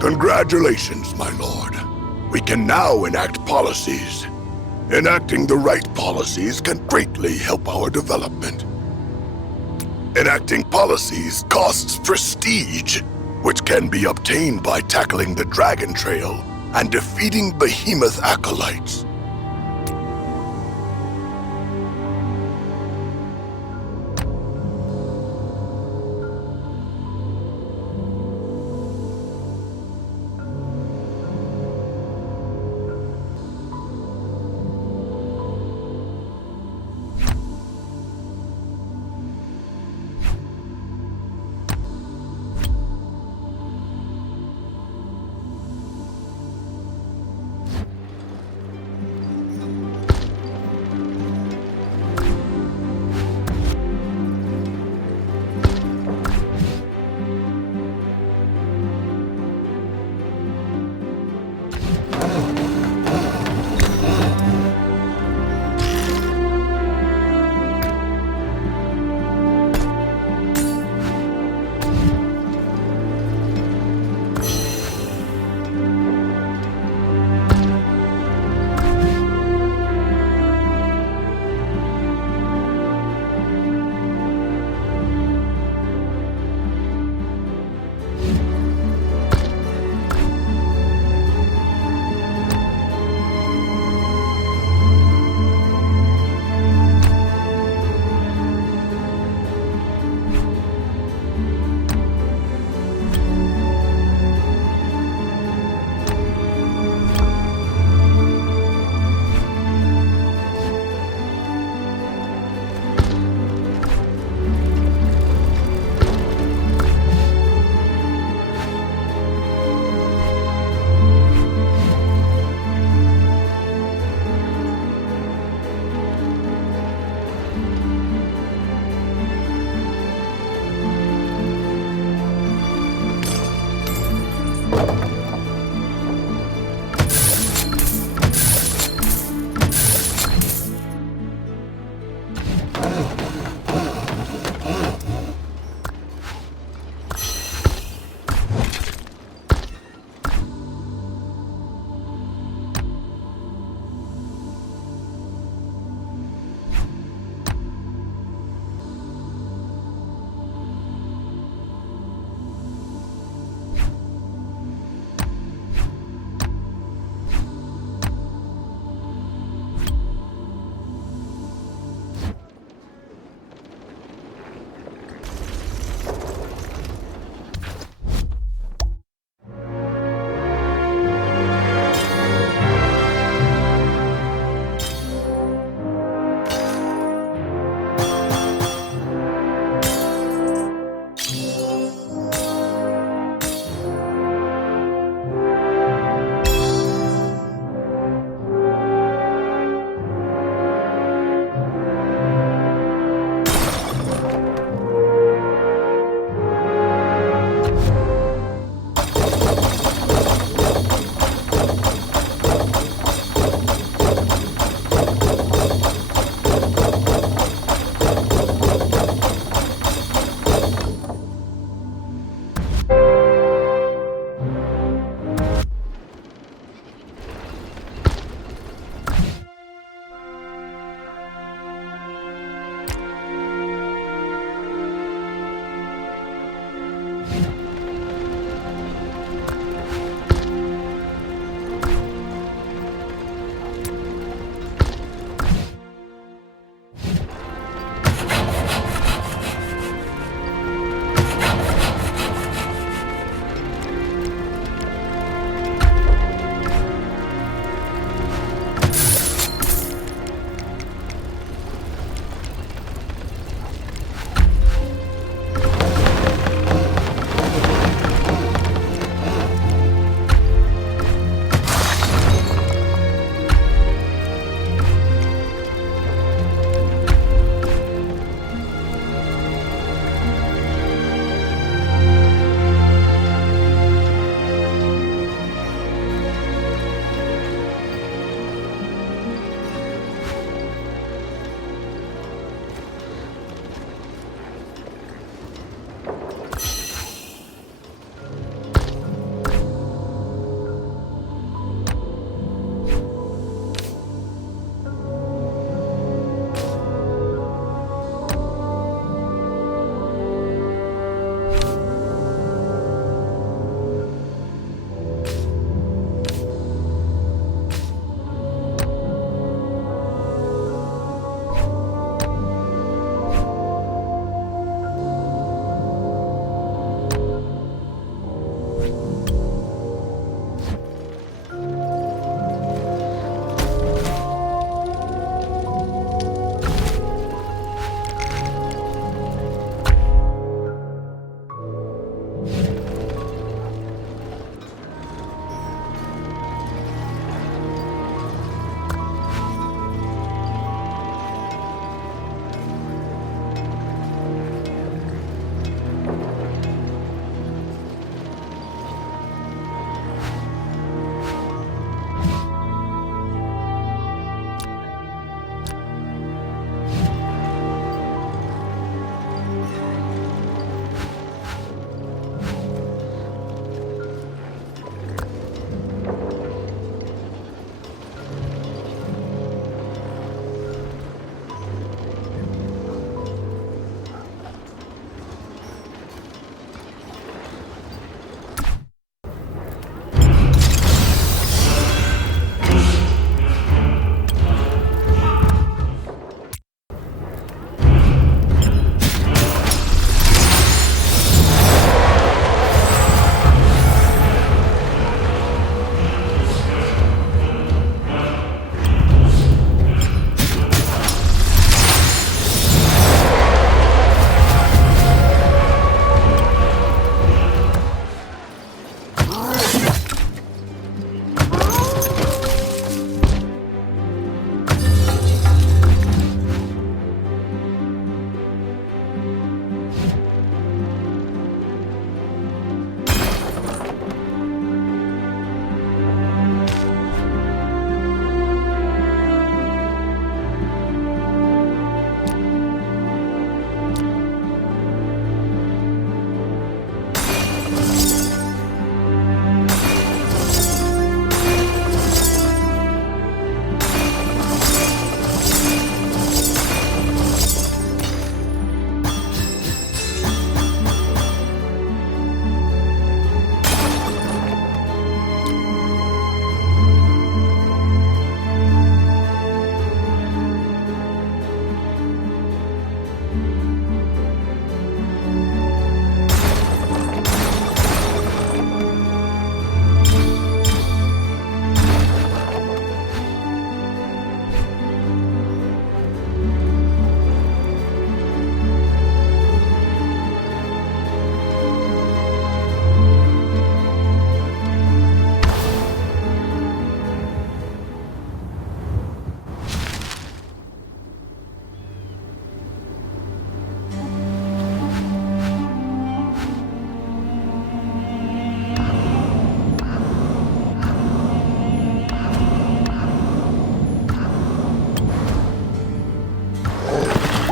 Congratulations, my lord. We can now enact policies. Enacting the right policies can greatly help our development. Enacting policies costs prestige, which can be obtained by tackling the Dragon Trail and defeating behemoth acolytes.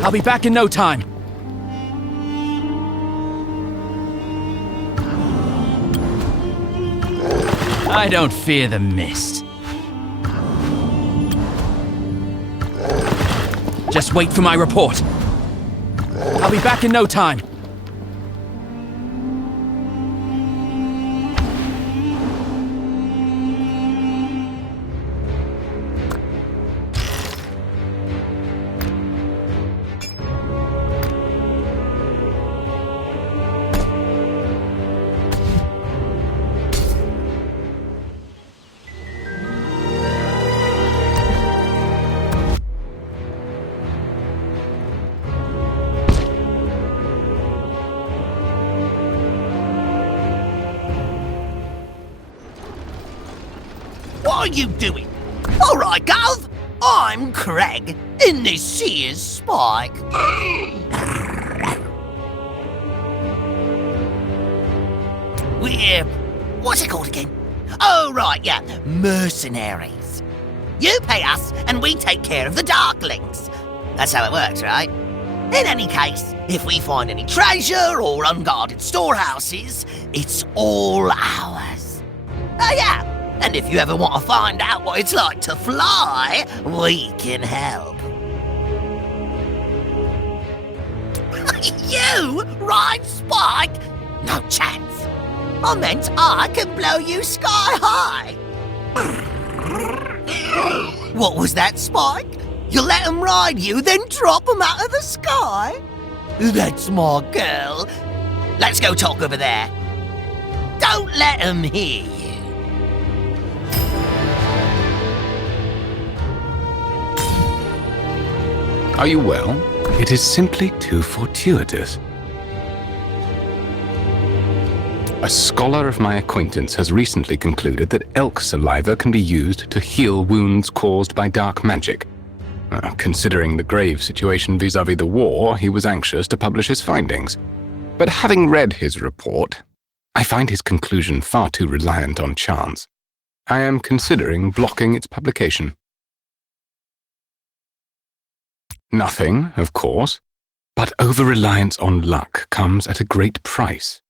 I'll be back in no time. I don't fear the mist. Just wait for my report. I'll be back in no time. What are you doing? All right, Gov. I'm Craig, and this here's Spike. We're... what's it called again? Oh, right, yeah, mercenaries. You pay us, and we take care of the Darklings. That's how it works, right? In any case, if we find any treasure or unguarded storehouses, it's all ours. Oh, yeah. And if you ever want to find out what it's like to fly, we can help. You ride Spike? No chance. I meant I can blow you sky high. What was that, Spike? You let them ride you, then drop them out of the sky? That's my girl. Let's go talk over there. Don't let them hear you. Are you well? It is simply too fortuitous. A scholar of my acquaintance has recently concluded that elk saliva can be used to heal wounds caused by dark magic. Considering the grave situation vis-à-vis the war, he was anxious to publish his findings. But having read his report, I find his conclusion far too reliant on chance. I am considering blocking its publication. Nothing, of course, but over-reliance on luck comes at a great price.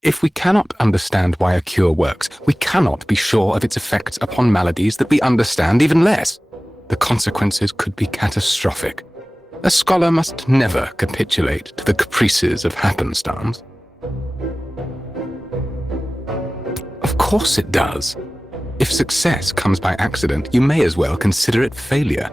If we cannot understand why a cure works, we cannot be sure of its effects upon maladies that we understand even less. The consequences could be catastrophic. A scholar must never capitulate to the caprices of happenstance. Of course it does. If success comes by accident, you may as well consider it failure.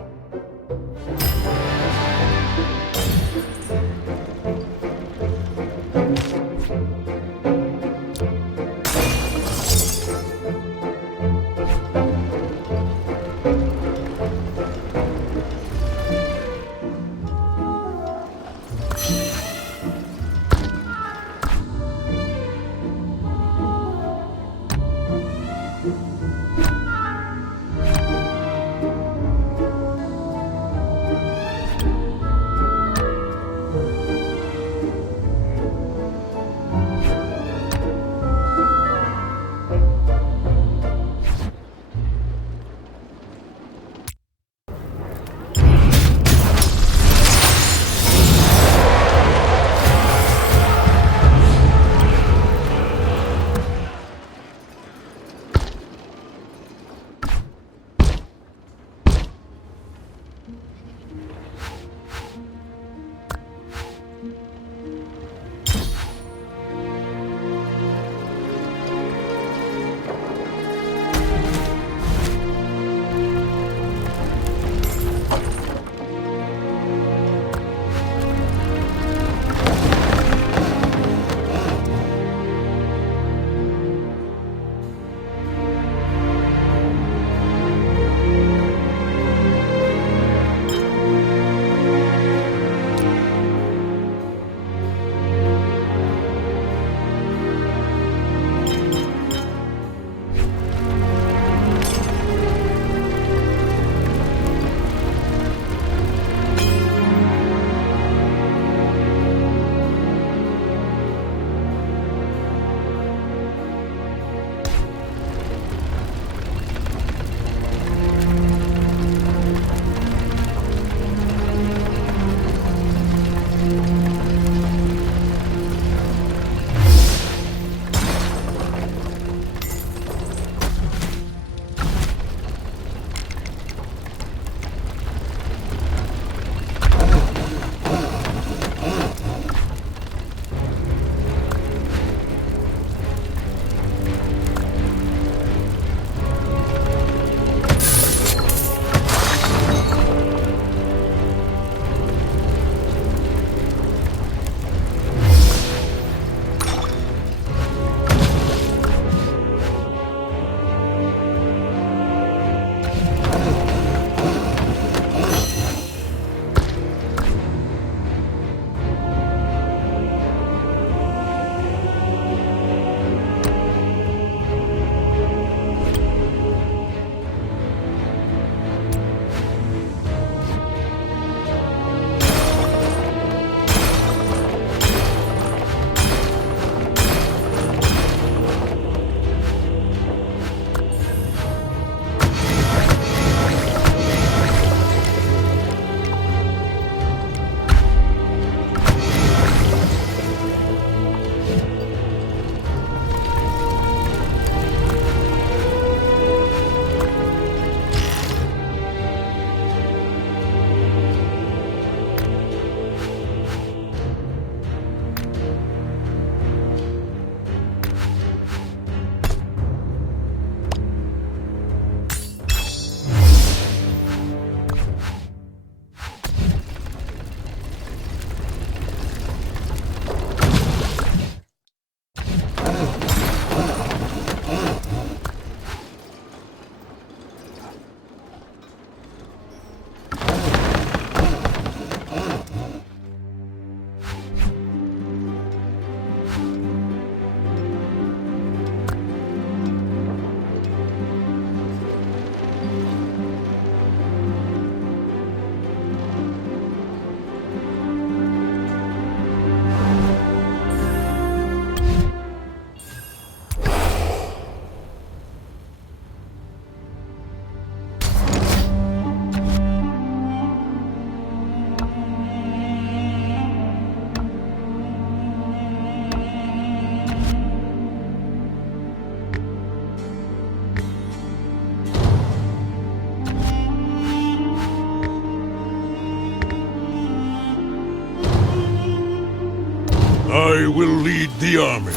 the army.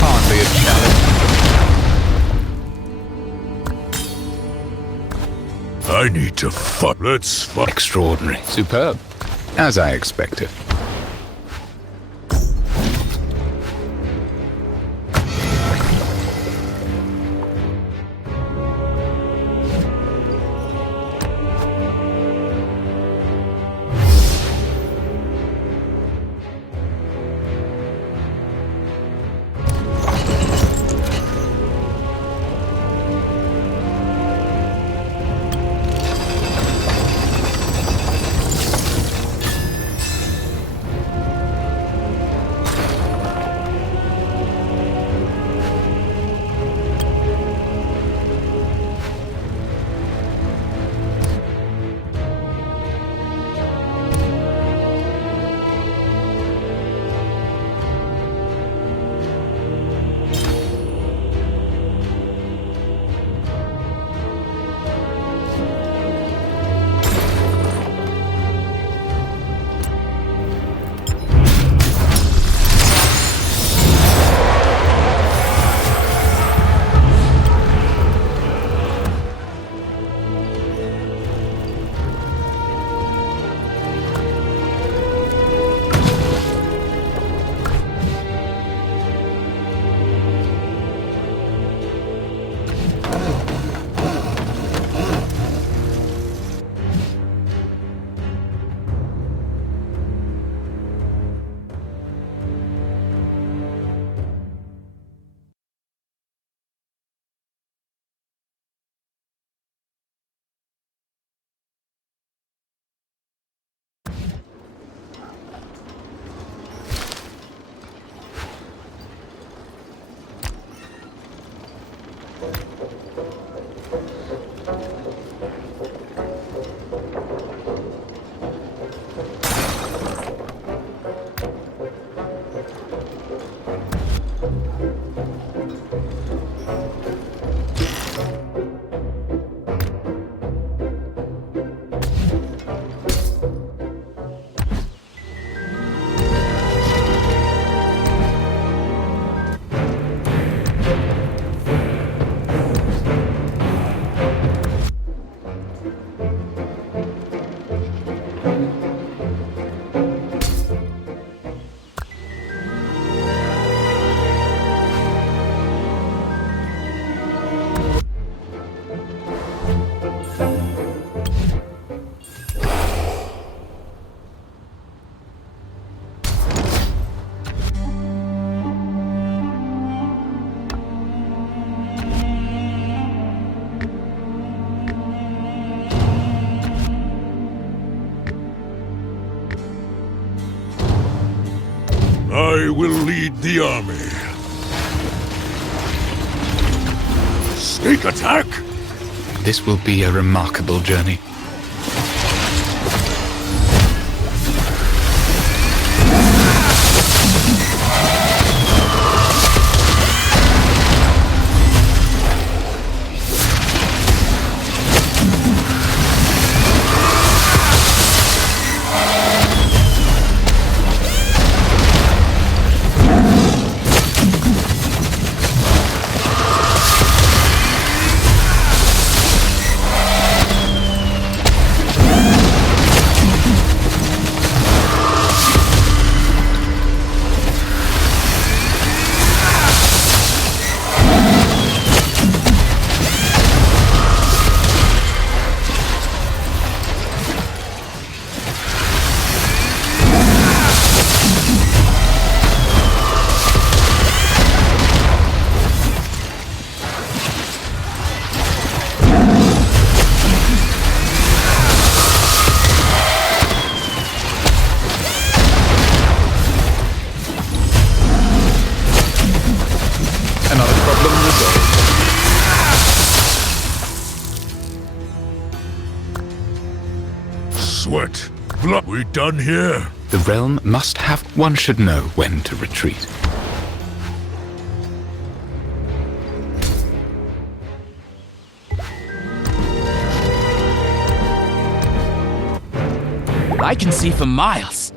Hardly a challenge. I need to fight. Let's fight. Extraordinary. Superb. As I expected. I will lead the army. Sneak attack! This will be a remarkable journey. Sweat. Blood. We done here? The realm must have... One should know when to retreat. I can see for miles.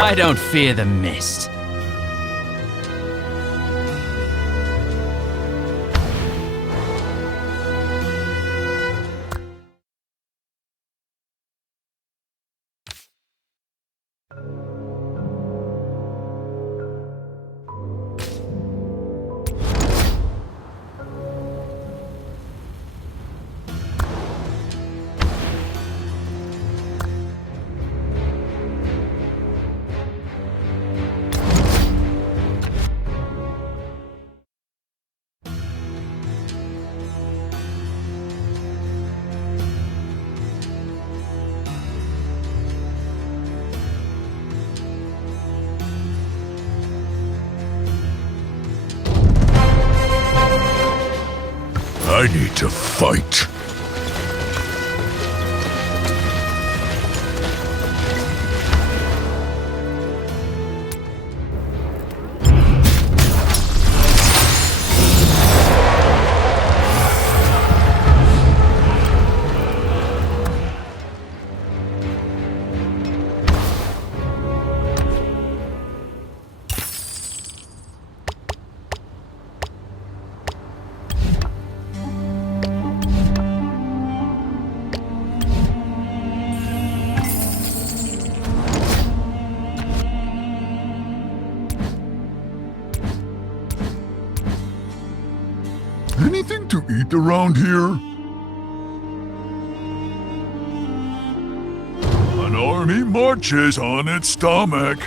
I don't fear the mist. I need to fight. Anything to eat around here? An army marches on its stomach.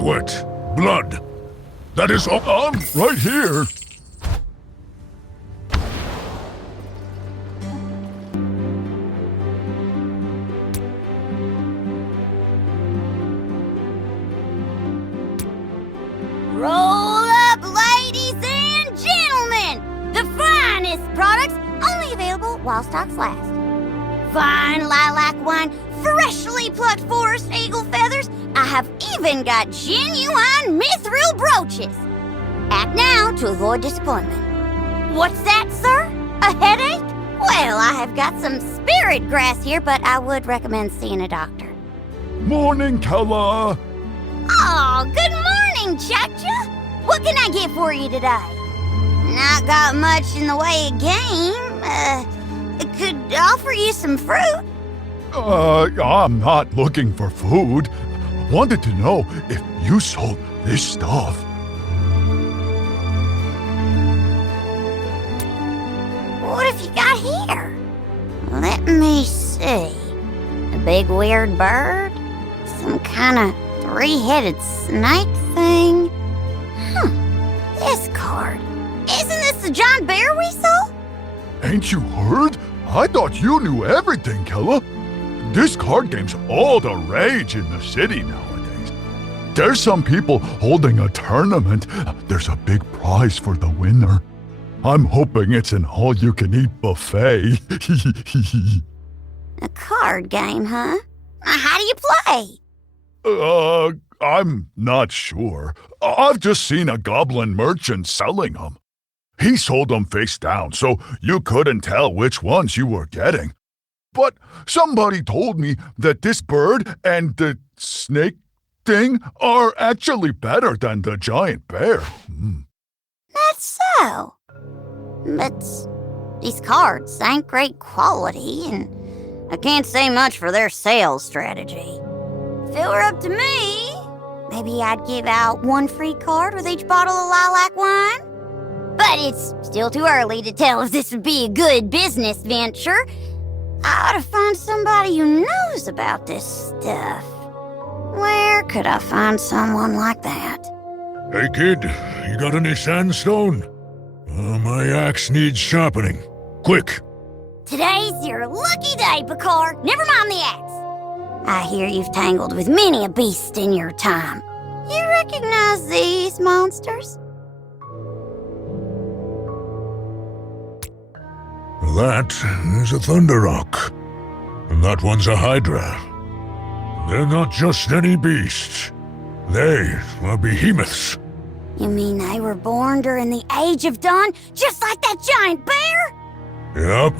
Sweat. Blood. That is all on right here. Roll up, ladies and gentlemen! The finest products only available while stocks last. Fine lilac wine, freshly plucked forest eagle feathers. I have even got genuine mithril brooches. Act now to avoid disappointment. What's that, sir? A headache? Well, I have got some spirit grass here, but I would recommend seeing a doctor. Morning, Kala. Oh, good morning, Cha-Cha. What can I get for you today? Not got much in the way of game. Could offer you some fruit. I'm not looking for food. Wanted to know if you sold this stuff. What have you got here? Let me see. A big weird bird? Some kind of three-headed snake thing? This card. Isn't this the giant bear we saw? Ain't you heard? I thought you knew everything, Kella. This card game's all the rage in the city nowadays. There's some people holding a tournament. There's a big prize for the winner. I'm hoping it's an all-you-can-eat buffet. A card game, huh? How do you play? I'm not sure. I've just seen a goblin merchant selling them. He sold them face down, so you couldn't tell which ones you were getting. But somebody told me that this bird and the snake thing are actually better than the giant bear. That's so. But these cards ain't great quality, and I can't say much for their sales strategy. If it were up to me, maybe I'd give out one free card with each bottle of lilac wine. But it's still too early to tell if this would be a good business venture. I ought to find somebody who knows about this stuff. Where could I find someone like that? Hey, kid, you got any sandstone? My axe needs sharpening. Quick! Today's your lucky day, Bakar. Never mind the axe. I hear you've tangled with many a beast in your time. You recognize these monsters? That is a Thunder Rock. And that one's a Hydra. They're not just any beasts. They are behemoths. You mean they were born during the Age of Dawn, just like that giant bear? Yep.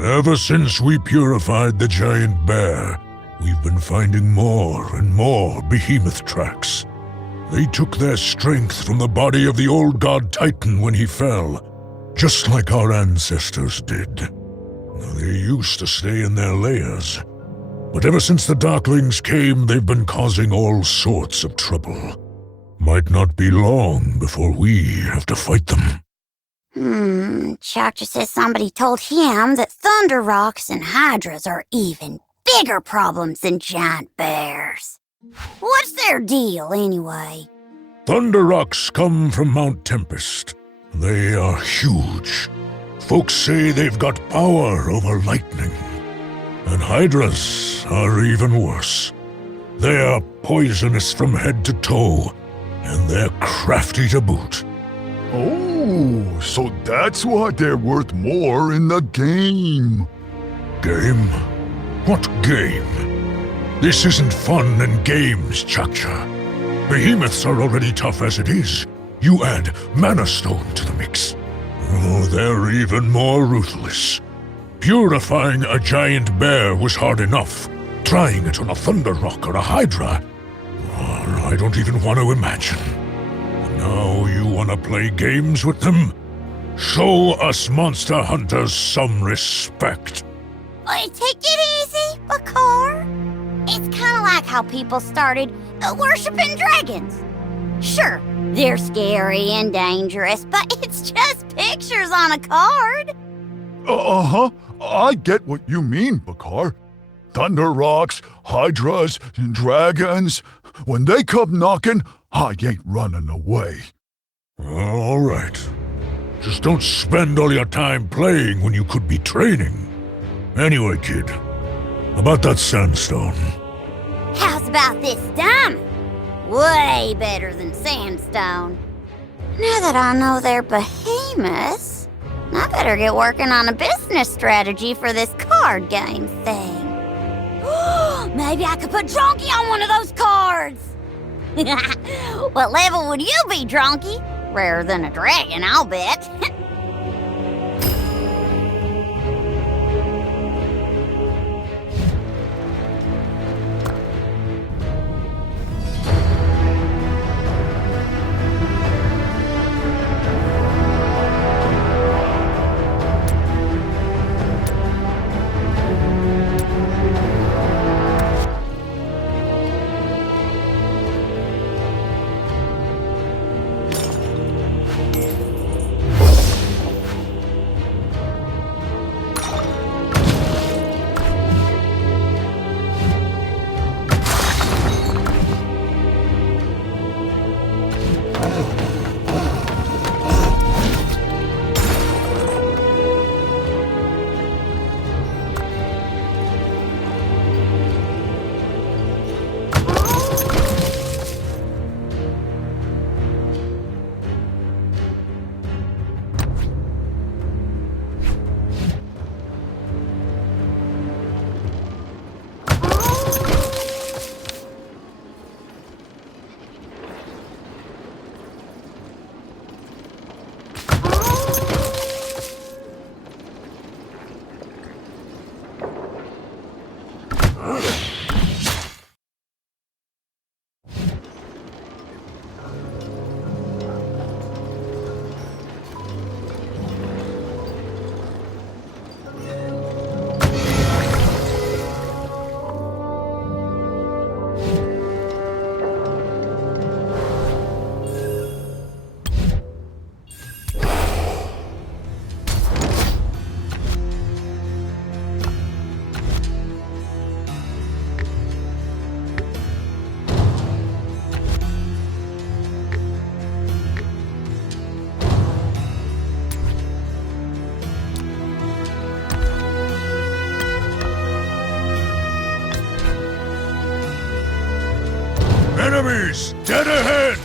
Ever since we purified the giant bear, we've been finding more and more behemoth tracks. They took their strength from the body of the old god Titan when he fell, just like our ancestors did. They used to stay in their lairs, but ever since the Darklings came, they've been causing all sorts of trouble. Might not be long before we have to fight them. Chapter says somebody told him that Thunder Rocks and Hydras are even bigger problems than giant bears. What's their deal, anyway? Thunder Rocks come from Mount Tempest. They are huge. Folks say they've got power over lightning. And Hydras are even worse. They are poisonous from head to toe, and they're crafty to boot. Oh, so that's why they're worth more in the game. Game? What game? This isn't fun and games, Cha-Cha. Behemoths are already tough as it is. You add Mana Stone to the mix. Oh, they're even more ruthless. Purifying a giant bear was hard enough. Trying it on a Thunder Rock or a Hydra, I don't even want to imagine. Now you want to play games with them? Show us monster hunters some respect. Take it easy, Bakar. It's kind of like how people started worshipping dragons. Sure, they're scary and dangerous, but it's just pictures on a card. Uh-huh. I get what you mean, Bakar. Thunder Rocks, Hydras, and Dragons. When they come knocking, I ain't running away. All right. Just don't spend all your time playing when you could be training. Anyway, kid, about that sandstone. How's about this diamond? Way better than sandstone. Now that I know they're behemoths, I better get working on a business strategy for this card game thing. Maybe I could put Dronky on one of those cards! What level would you be, Dronky? Rarer than a dragon, I'll bet. Enemies! Dead ahead!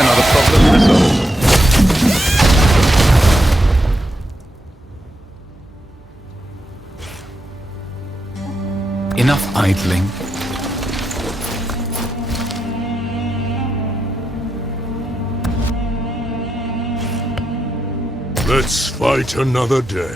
Another problem resolved. Enough idling. Let's fight another day.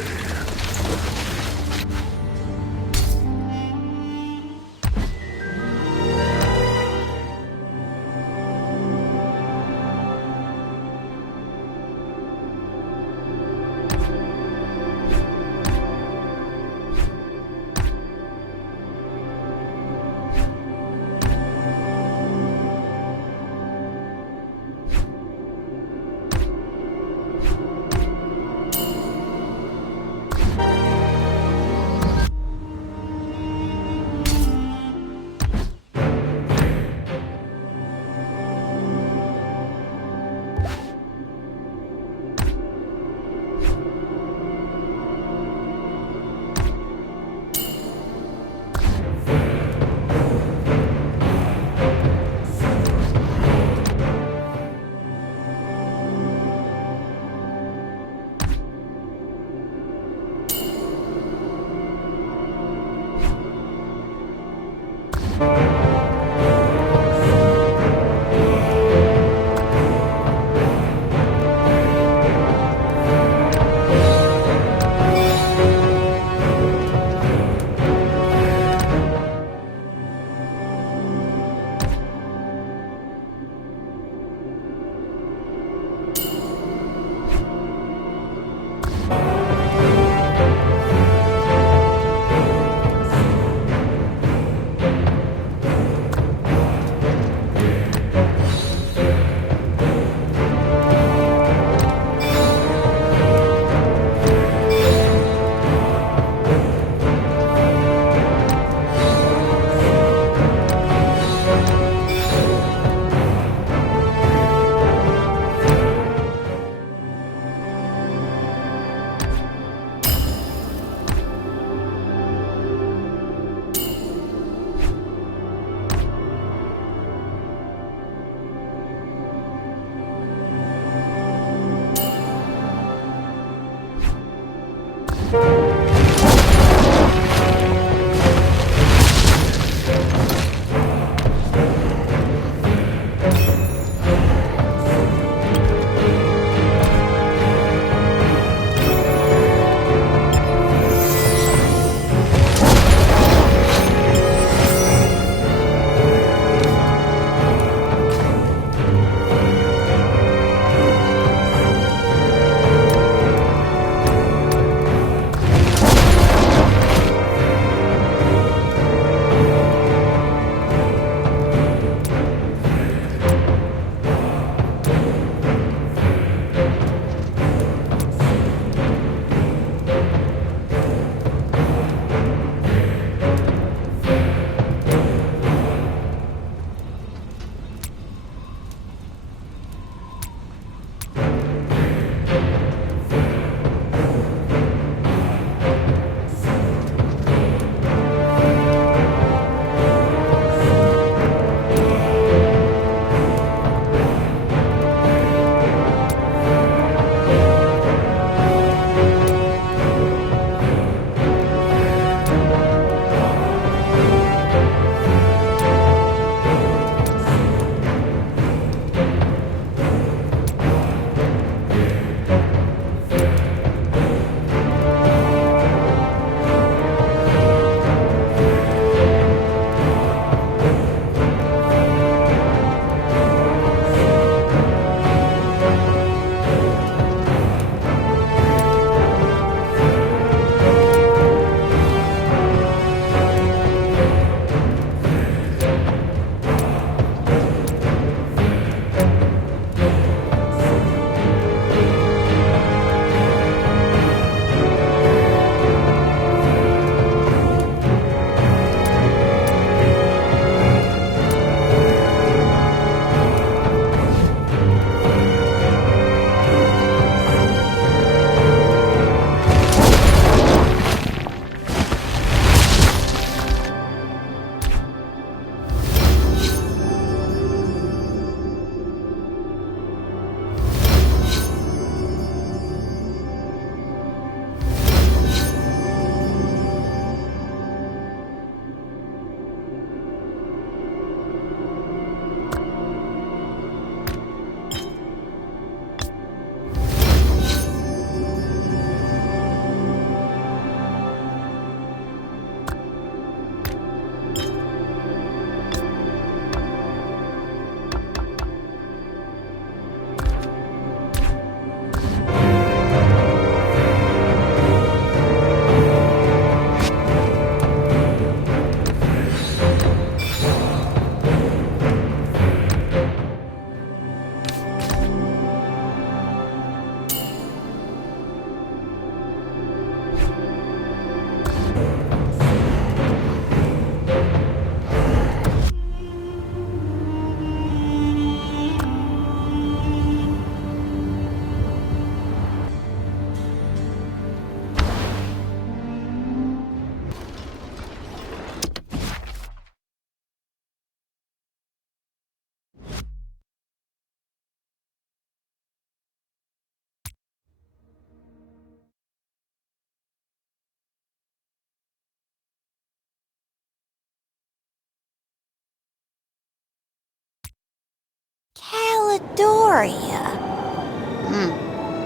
Caladoria.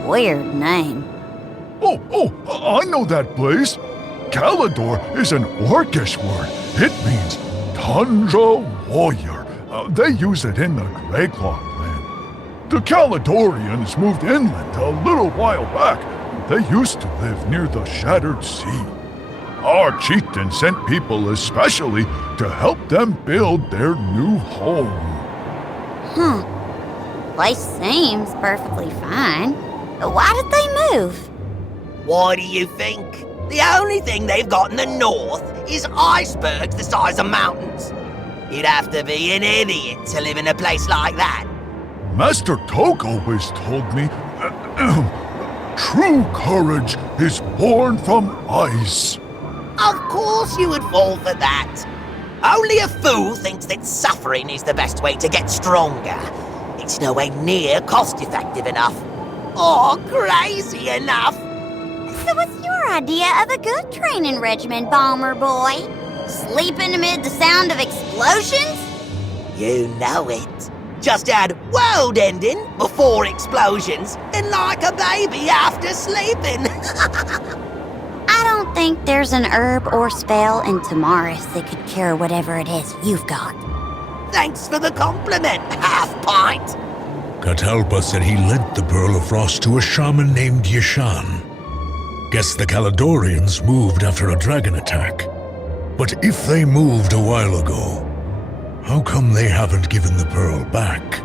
Weird name. I know that place. Calador is an Orcish word. It means Tundra Warrior. They use it in the Greyclaw clan. The Caladorians moved inland a little while back. They used to live near the Shattered Sea. Our chieftain sent people especially to help them build their new home. Place seems perfectly fine. But why did they move? Why do you think? The only thing they've got in the north is icebergs the size of mountains. You'd have to be an idiot to live in a place like that. Master Toke always told me, true courage is born from ice. Of course you would fall for that. Only a fool thinks that suffering is the best way to get stronger. It's nowhere near cost-effective enough. Or crazy enough. So what's your idea of a good training regimen, Bomber Boy? Sleeping amid the sound of explosions? You know it. Just add world ending before explosions and like a baby after sleeping. I don't think there's an herb or spell in Tamaris that could cure whatever it is you've got. Thanks for the compliment, half-pint. Catalpa said he lent the Pearl of Frost to a shaman named Yashan. Guess the Caladorians moved after a dragon attack. But if they moved a while ago, how come they haven't given the Pearl back?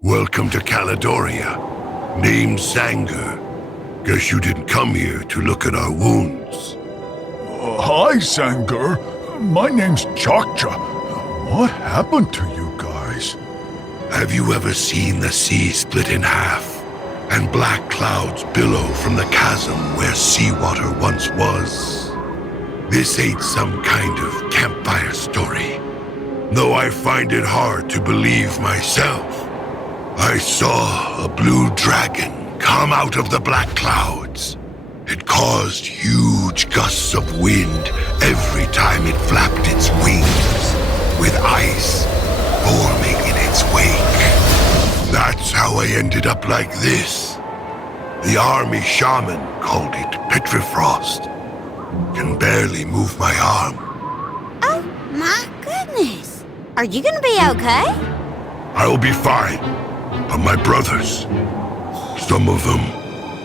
Welcome to Caladoria. Name's Sanger. Guess you didn't come here to look at our wounds. Hi, Sanger. My name's Chokcha. What happened to you guys? Have you ever seen the sea split in half, and black clouds billow from the chasm where seawater once was? This ain't some kind of campfire story, though I find it hard to believe myself. I saw a blue dragon come out of the black clouds. It caused huge gusts of wind every time it flapped its wings, with ice forming in its wake. That's how I ended up like this. The army shaman called it Petrifrost. Can barely move my arm. Oh, my goodness. Are you gonna be okay? I'll be fine. But my brothers, some of them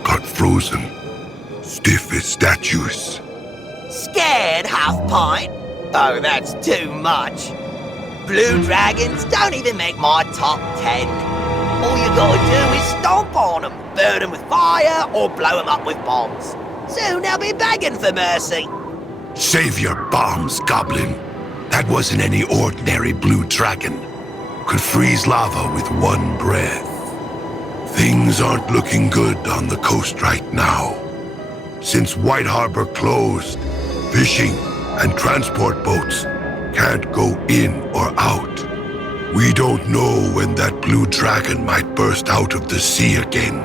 got frozen, stiff as statues. Scared, half-pint? Oh, that's too much. Blue dragons don't even make my top 10. All you gotta do is stomp on them, burn them with fire, or blow them up with bombs. Soon they'll be begging for mercy. Save your bombs, Goblin. That wasn't any ordinary blue dragon. Could freeze lava with one breath. Things aren't looking good on the coast right now. Since White Harbor closed, fishing and transport boats can't go in or out. We don't know when that blue dragon might burst out of the sea again,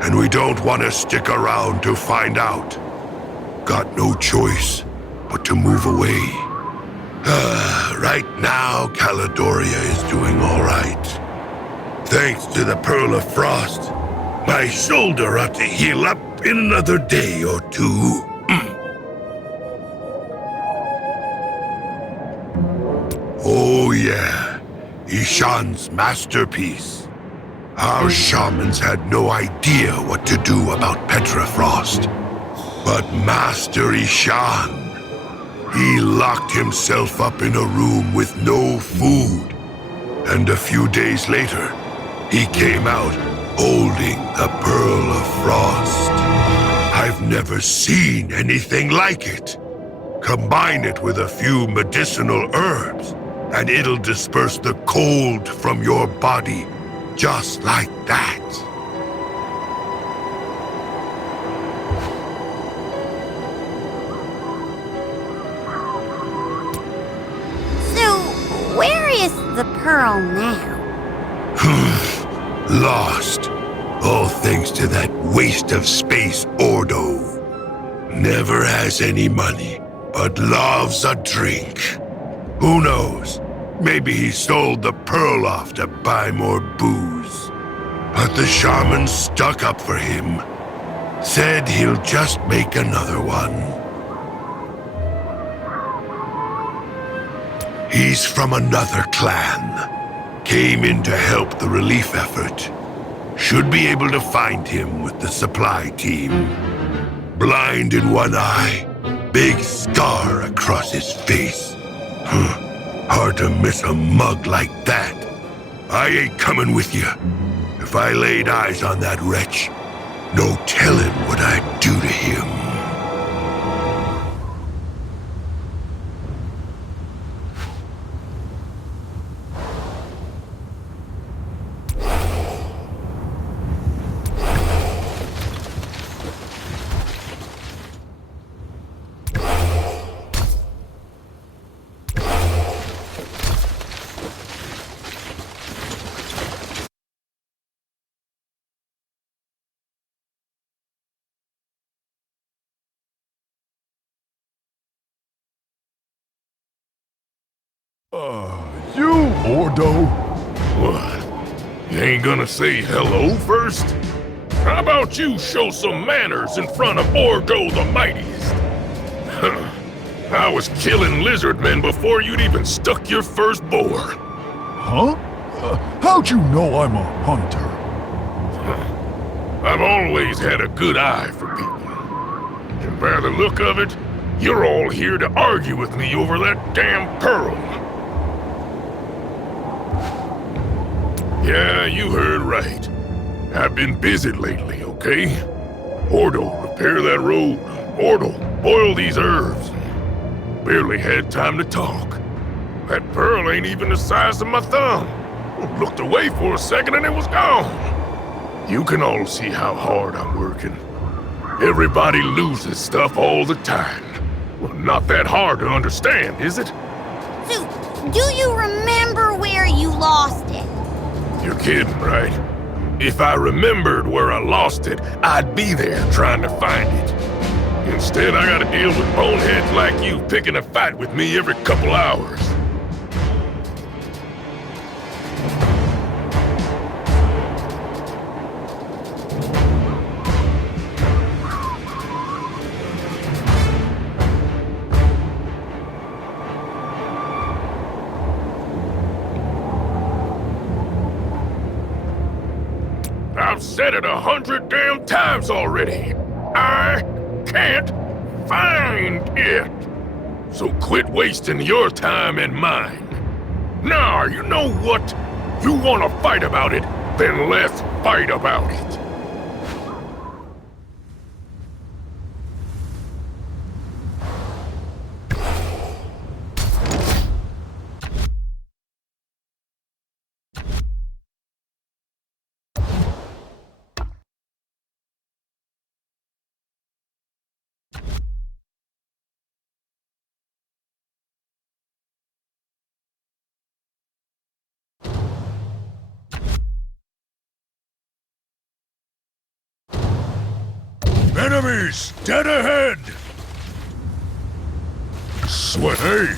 and we don't want to stick around to find out. Got no choice but to move away. Right now, Caledoria is doing all right. Thanks to the Pearl of Frost, my shoulder ought to heal up in another day or two. Oh yeah, Ishan's masterpiece. Our shamans had no idea what to do about Petrafrost. But Master Ishan, he locked himself up in a room with no food. And a few days later, he came out holding the Pearl of Frost. I've never seen anything like it. Combine it with a few medicinal herbs, and it'll disperse the cold from your body just like that. So, where is the pearl now? Lost. All thanks to that waste of space, Ordo. Never has any money, but loves a drink. Who knows? Maybe he sold the pearl off to buy more booze. But the shaman stuck up for him. Said he'll just make another one. He's from another clan. Came in to help the relief effort. Should be able to find him with the supply team. Blind in one eye, big scar across his face. Hard to miss a mug like that. I ain't coming with you. If I laid eyes on that wretch, no telling what I'd do to him. You, Ordo? What? You ain't gonna say hello first? How about you show some manners in front of Ordo the Mightiest? I was killing lizardmen before you'd even stuck your first boar. Huh? How'd you know I'm a hunter? I've always had a good eye for people. And by the look of it, you're all here to argue with me over that damn pearl. Yeah, you heard right. I've been busy lately, okay? Ordo, repair that road. Ordo, boil these herbs. Barely had time to talk. That pearl ain't even the size of my thumb. Looked away for a second and it was gone. You can all see how hard I'm working. Everybody loses stuff all the time. Well, not that hard to understand, is it? So, do you remember where you lost it? You're kidding, right? If I remembered where I lost it, I'd be there trying to find it. Instead, I gotta deal with boneheads like you picking a fight with me every couple hours. I've said it 100 damn times already. I can't find it. So quit wasting your time and mine. Nah, you know what? You want to fight about it, then let's fight about it. Enemies! Dead ahead! Sweaty!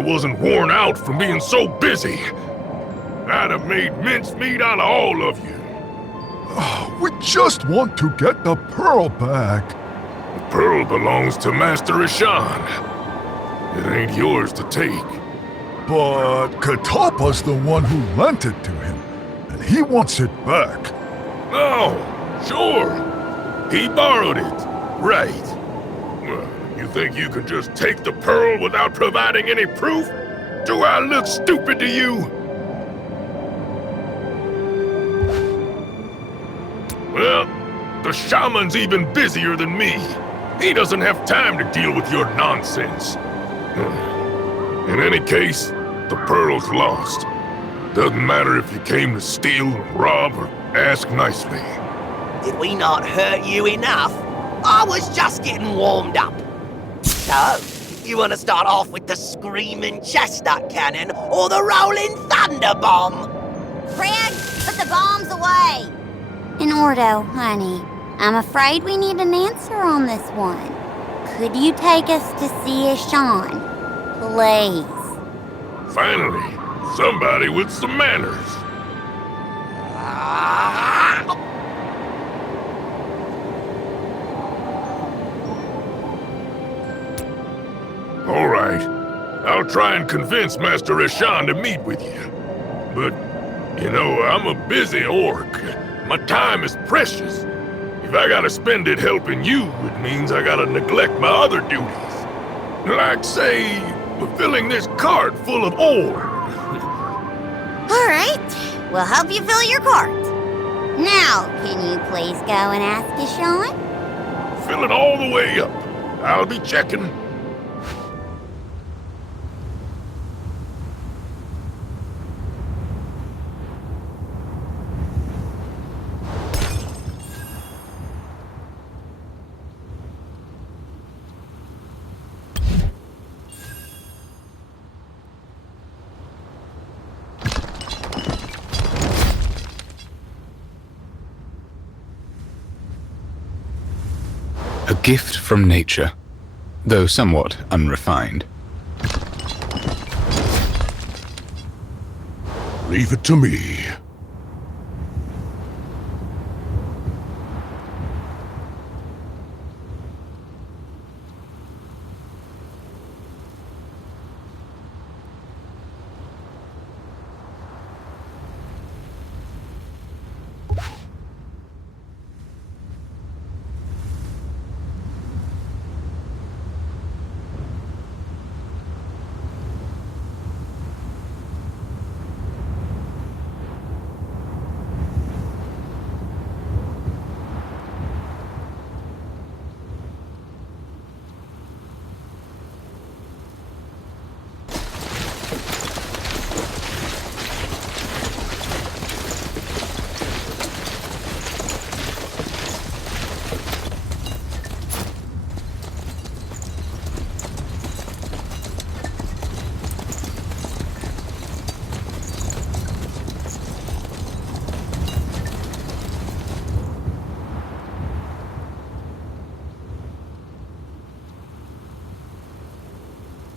wasn't worn out from being so busy. I'd have made mincemeat out of all of you. We just want to get the pearl back. The pearl belongs to Master Ishan. It ain't yours to take. But Katapa's the one who lent it to him, and he wants it back. Oh, sure. He borrowed it. Right. Well, you think you can just take the pearl without providing any proof? Do I look stupid to you? Well, the shaman's even busier than me. He doesn't have time to deal with your nonsense. In any case, the pearl's lost. Doesn't matter if you came to steal, rob, or ask nicely. Did we not hurt you enough? I was just getting warmed up. So, you want to start off with the screaming chestnut cannon or the rolling thunder bomb? Fred, put the bombs away. And Ordo, honey, I'm afraid we need an answer on this one. Could you take us to see Ishan? Please. Finally, somebody with some manners. All right, I'll try and convince Master Ishan to meet with you. But, you know, I'm a busy orc. My time is precious. If I gotta spend it helping you, it means I gotta neglect my other duties. Like, say, filling this cart full of ore. All right, we'll help you fill your cart. Now, can you please go and ask Ishan? Fill it all the way up. I'll be checking. A gift from nature, though somewhat unrefined. Leave it to me.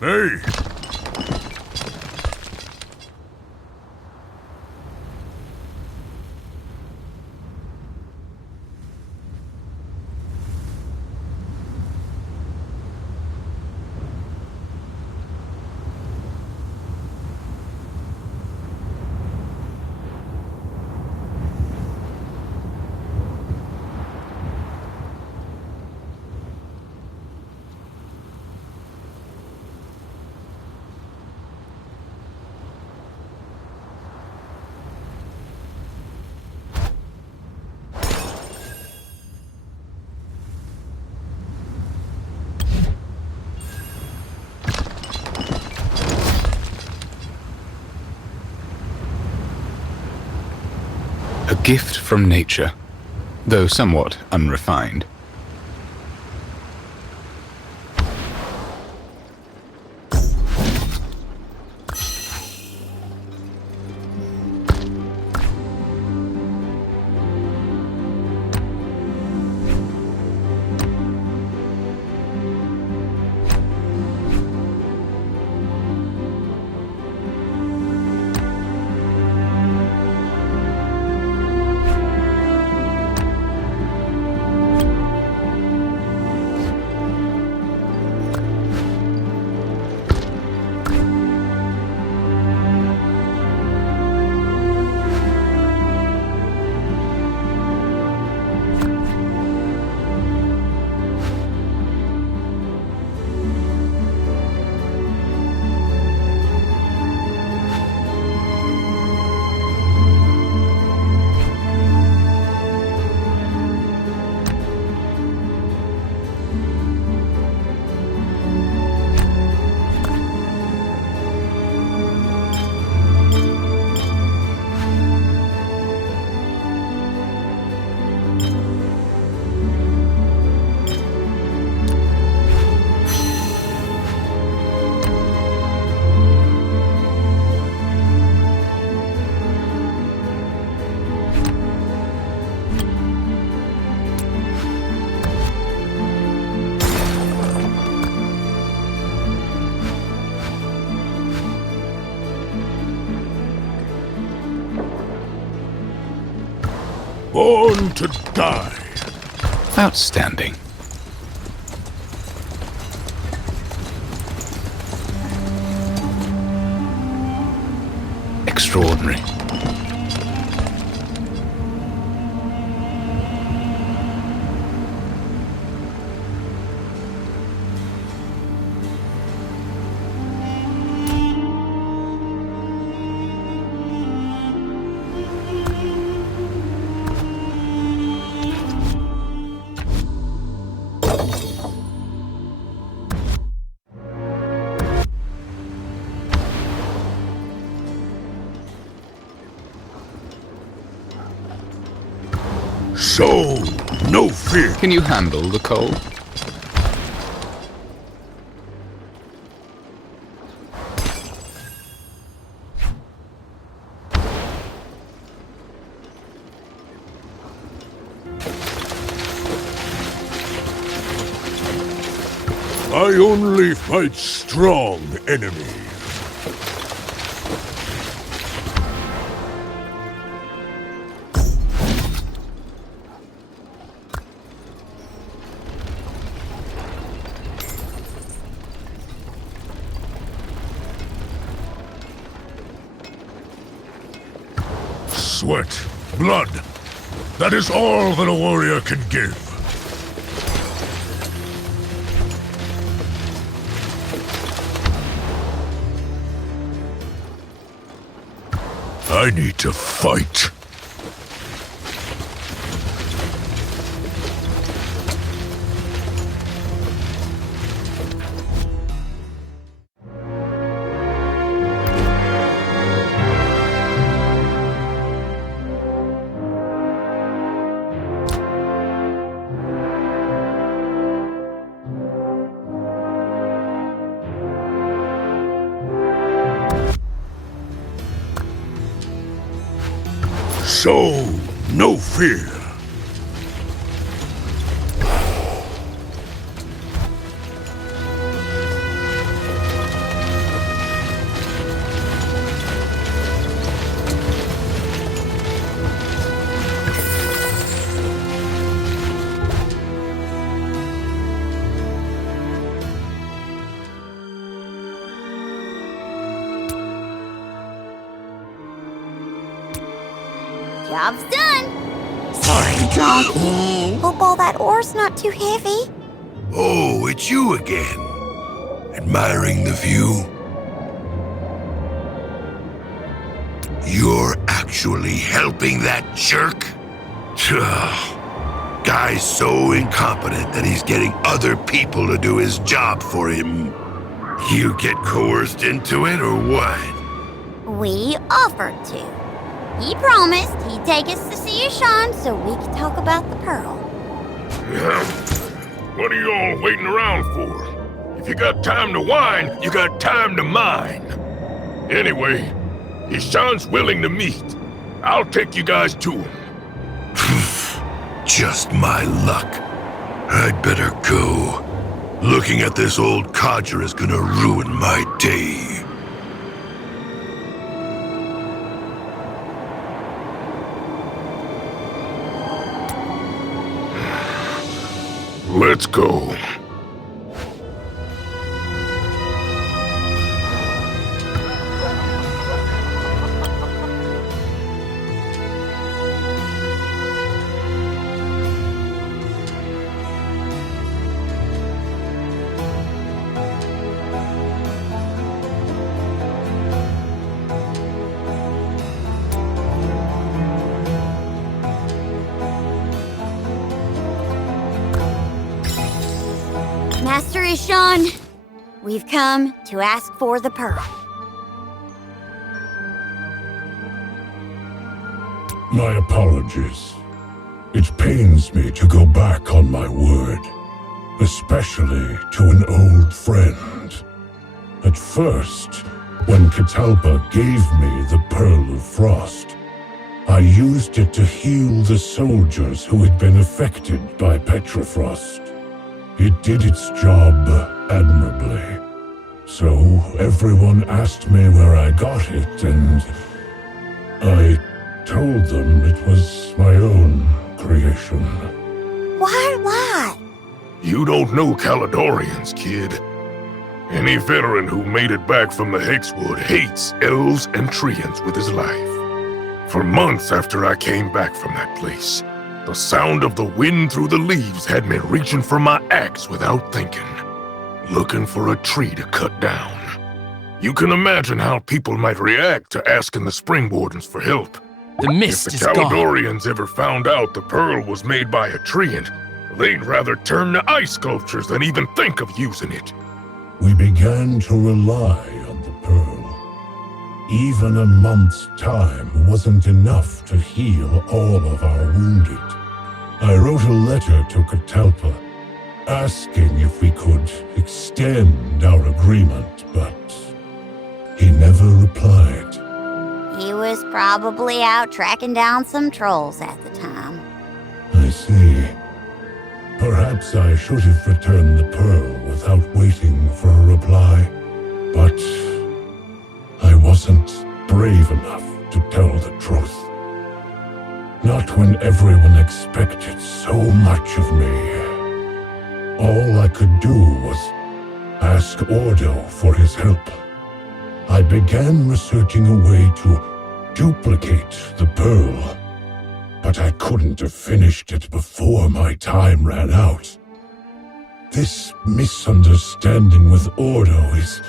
Hey! A gift from nature, though somewhat unrefined. Born to die. Outstanding. Extraordinary. So, no fear. Can you handle the cold? I only fight strong enemies. Sweat, blood. That is all that a warrior can give. I need to fight. So, no fear. Job's done. Sorry, Donkey. Hope all that ore's not too heavy. Oh, it's you again. Admiring the view? You're actually helping that jerk? Ugh. Guy's so incompetent that he's getting other people to do his job for him. You get coerced into it, or what? We offered to. He promised he'd take us to see Sean so we could talk about the pearl. What are you all waiting around for? If you got time to whine, you got time to mine. Anyway, if Sean's willing to meet, I'll take you guys to him. Just my luck. I'd better go. Looking at this old codger is gonna ruin my day. Let's go. Master Ishan, we've come to ask for the pearl. My apologies. It pains me to go back on my word, especially to an old friend. At first, when Catalpa gave me the Pearl of Frost, I used it to heal the soldiers who had been affected by Petrofrost. It did its job admirably. So everyone asked me where I got it, and I told them it was was my own creation. Why? You don't know Caledonians, kid. Any veteran who made it back from the Hexwood hates elves and treants with his life. For months after I came back from that place, the sound of the wind through the leaves had me reaching for my axe without thinking, looking for a tree to cut down. You can imagine how people might react to asking the Spring Wardens for help. The mist If is the gone. Caledonians ever found out the pearl was made by a treant, they'd rather turn to ice sculptures than even think of using it. We began to rely on the pearl. Even a month's time wasn't enough to heal all of our wounded. I wrote a letter to Catalpa, asking if we could extend our agreement, but he never replied. He was probably out tracking down some trolls at the time. I see. Perhaps I should have returned the pearl without waiting for a reply, but I wasn't brave enough to tell the truth. Not when everyone expected so much of me. All I could do was ask Ordo for his help. I began researching a way to duplicate the pearl, but I couldn't have finished it before my time ran out. This misunderstanding with Ordo is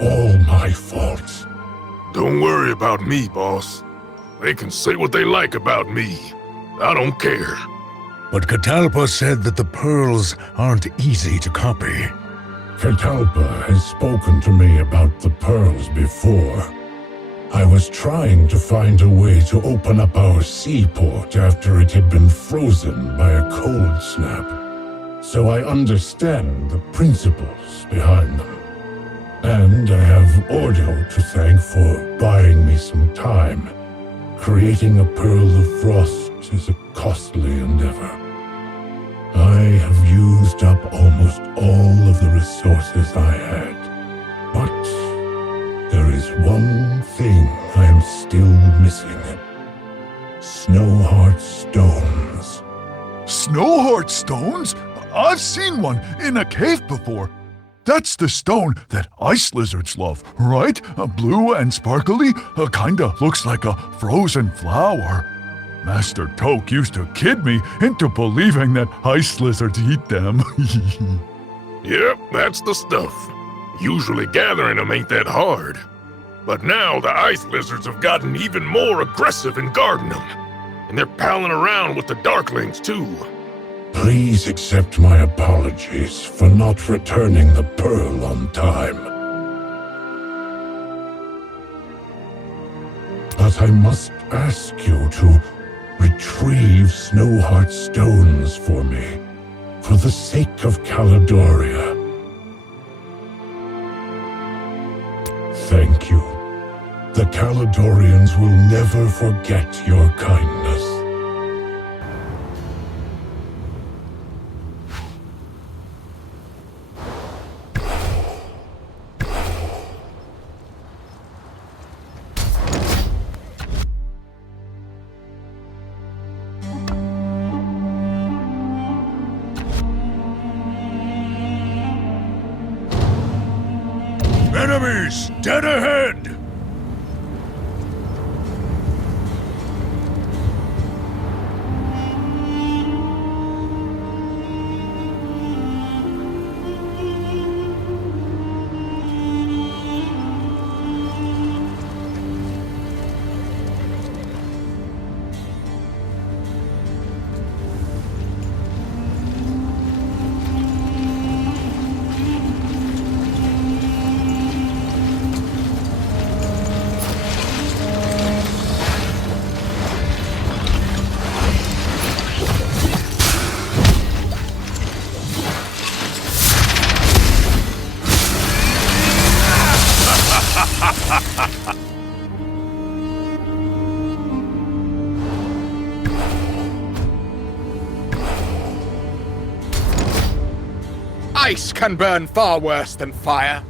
all my fault. Don't worry about me, boss. They can say what they like about me. I don't care. But Catalpa said that the pearls aren't easy to copy. Catalpa has spoken to me about the pearls before. I was trying to find a way to open up our seaport after it had been frozen by a cold snap. So I understand the principles behind them. And I have Ordo to thank for buying me some time. Creating a pearl of frost is a costly endeavor. I have used up almost all of the resources I had. But there is one thing I am still missing. Snowheart stones. Snowheart stones? I've seen one in a cave before. That's the stone that ice lizards love, right? Blue and sparkly, kinda looks like a frozen flower. Master Toke used to kid me into believing that ice lizards eat them. Yep, that's the stuff. Usually gathering them ain't that hard. But now the ice lizards have gotten even more aggressive in guarding them. And they're palling around with the darklings too. Please accept my apologies for not returning the pearl on time. But I must ask you to retrieve Snowheart stones for me, for the sake of Caledoria. Thank you. The Caledonians will never forget your kindness. Enemies! Dead ahead! Ice can burn far worse than fire.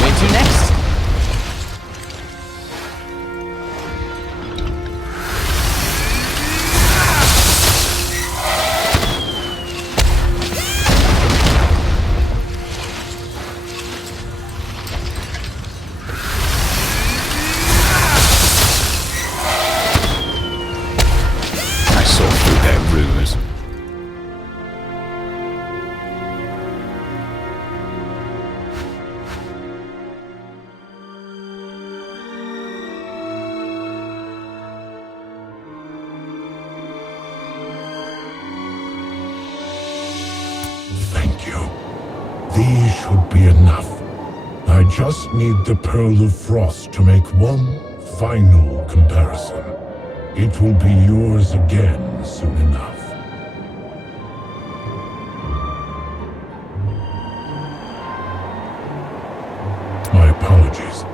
Where to next? I saw through their ruse. Thank you. These should be enough. I just need the Pearl of Frost to make one final comparison. It will be yours again soon enough. My apologies.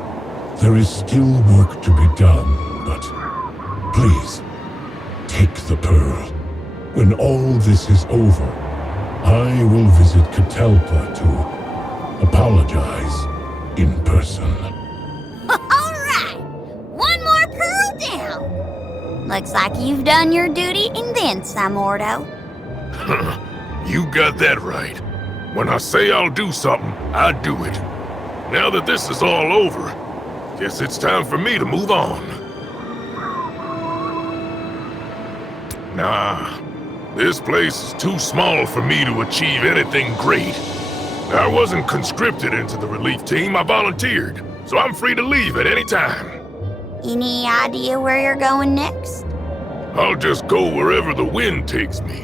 There is still work to be done, but please, take the Pearl. When all this is over, I will visit Catalpa to apologize in person. All right, one more pearl down. Looks like you've done your duty and then some, Ordo. You got that right. When I say I'll do something, I do it. Now that this is all over, guess it's time for me to move on. Nah, this place is too small for me to achieve anything great. I wasn't conscripted into the relief team, I volunteered, so I'm free to leave at any time. Any idea where you're going next? I'll just go wherever the wind takes me.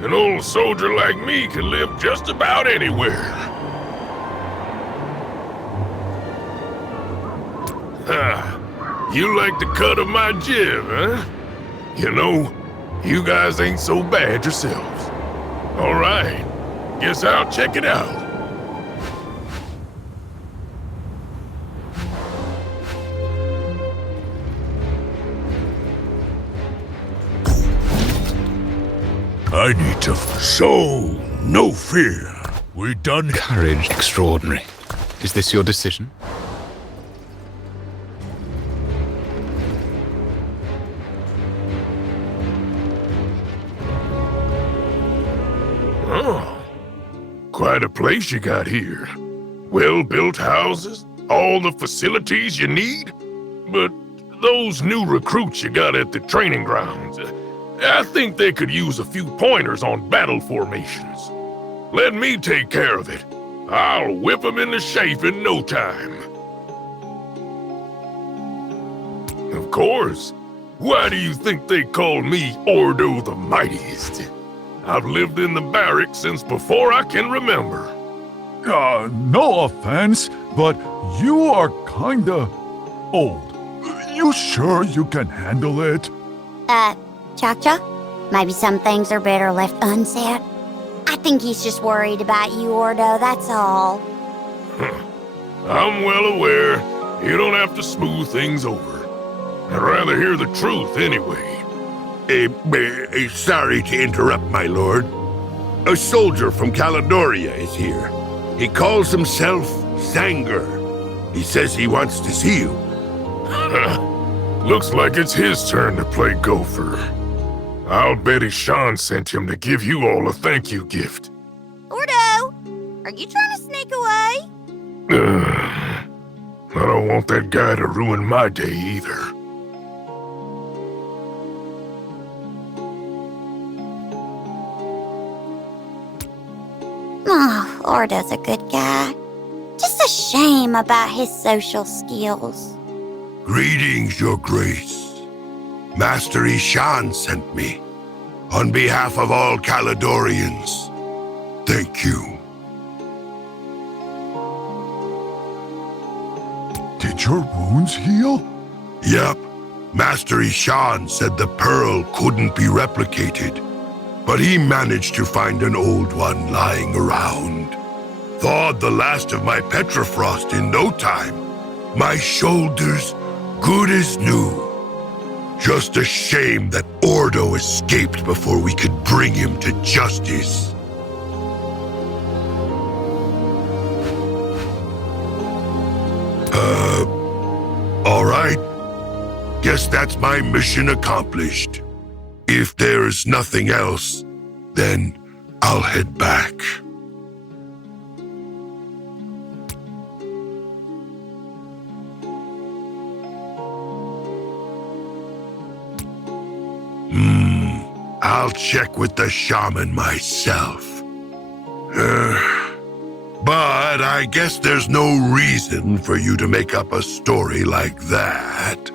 An old soldier like me can live just about anywhere. You like the cut of my jib, huh? You know, you guys ain't so bad yourselves. All right, guess I'll check it out. I need to... So, no fear. We done... Courage extraordinary. Is this your decision? Oh, quite a place you got here. Well-built houses, all the facilities you need. But those new recruits you got at the training grounds, I think they could use a few pointers on battle formations. Let me take care of it. I'll whip them into shape in no time. Of course. Why do you think they call me Ordo the Mightiest? I've lived in the barracks since before I can remember. No offense, but you are kinda old. You sure you can handle it? Cha-Cha? Maybe some things are better left unsaid. I think he's just worried about you, Ordo, that's all. I'm well aware. You don't have to smooth things over. I'd rather hear the truth anyway. Sorry to interrupt, my lord. A soldier from Caledoria is here. He calls himself Zanger. He says he wants to see you. Looks like it's his turn to play gopher. I'll bet Ishan sent him to give you all a thank you gift. Ordo, are you trying to sneak away? I don't want that guy to ruin my day either. Oh, Ordo's a good guy. Just a shame about his social skills. Greetings, your grace. Master Ishan sent me. On behalf of all Caledorians, thank you. Did your wounds heal? Yep. Master Ishan said the pearl couldn't be replicated, but he managed to find an old one lying around. Thawed the last of my petrofrost in no time. My shoulders good as new. Just a shame that Ordo escaped before we could bring him to justice. All right. Guess that's my mission accomplished. If there's nothing else, then I'll head back. I'll check with the shaman myself. But I guess there's no reason for you to make up a story like that.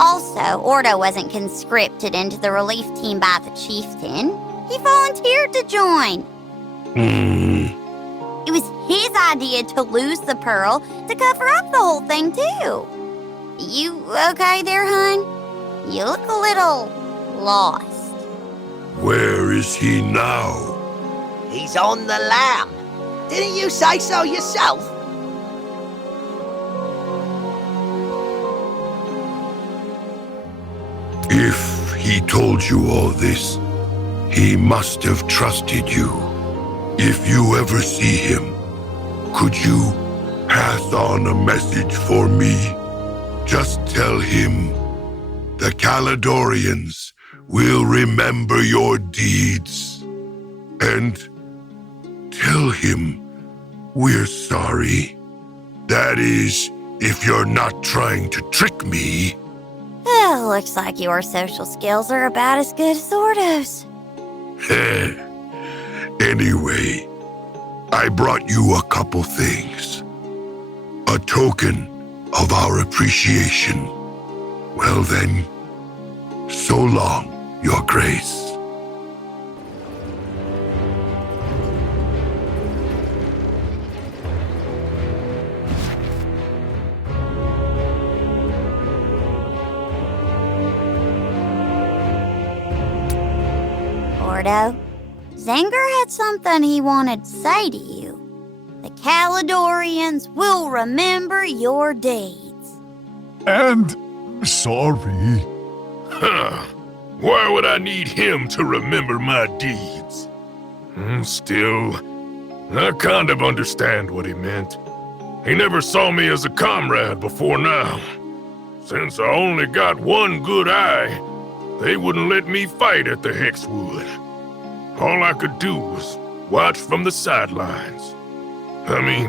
Also, Ordo wasn't conscripted into the relief team by the chieftain. He volunteered to join. It was his idea to lose the pearl to cover up the whole thing, too. You okay there, hon? You look a little lost. Where is he now? He's on the lam. Didn't you say so yourself? If he told you all this, he must have trusted you. If you ever see him, could you pass on a message for me? Just tell him the Caledonians will remember your deeds. And tell him we're sorry. That is, if you're not trying to trick me. Oh, looks like your social skills are about as good as Ordo's. Anyway, I brought you a couple things. A token of our appreciation. Well then, so long, Your Grace. Ordo, Zanger had something he wanted to say to you. The Caledonians will remember your deeds. And sorry. Huh. Why would I need him to remember my deeds? Still, I kind of understand what he meant. He never saw me as a comrade before now. Since I only got one good eye, they wouldn't let me fight at the Hexwood. All I could do was watch from the sidelines. I mean,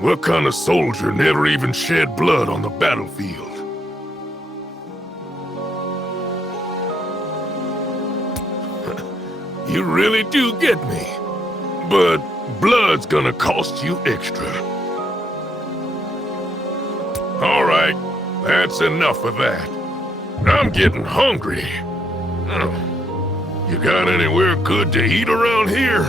what kind of soldier never even shed blood on the battlefield? You really do get me. But blood's gonna cost you extra. All right, that's enough of that. I'm getting hungry. You got anywhere good to eat around here?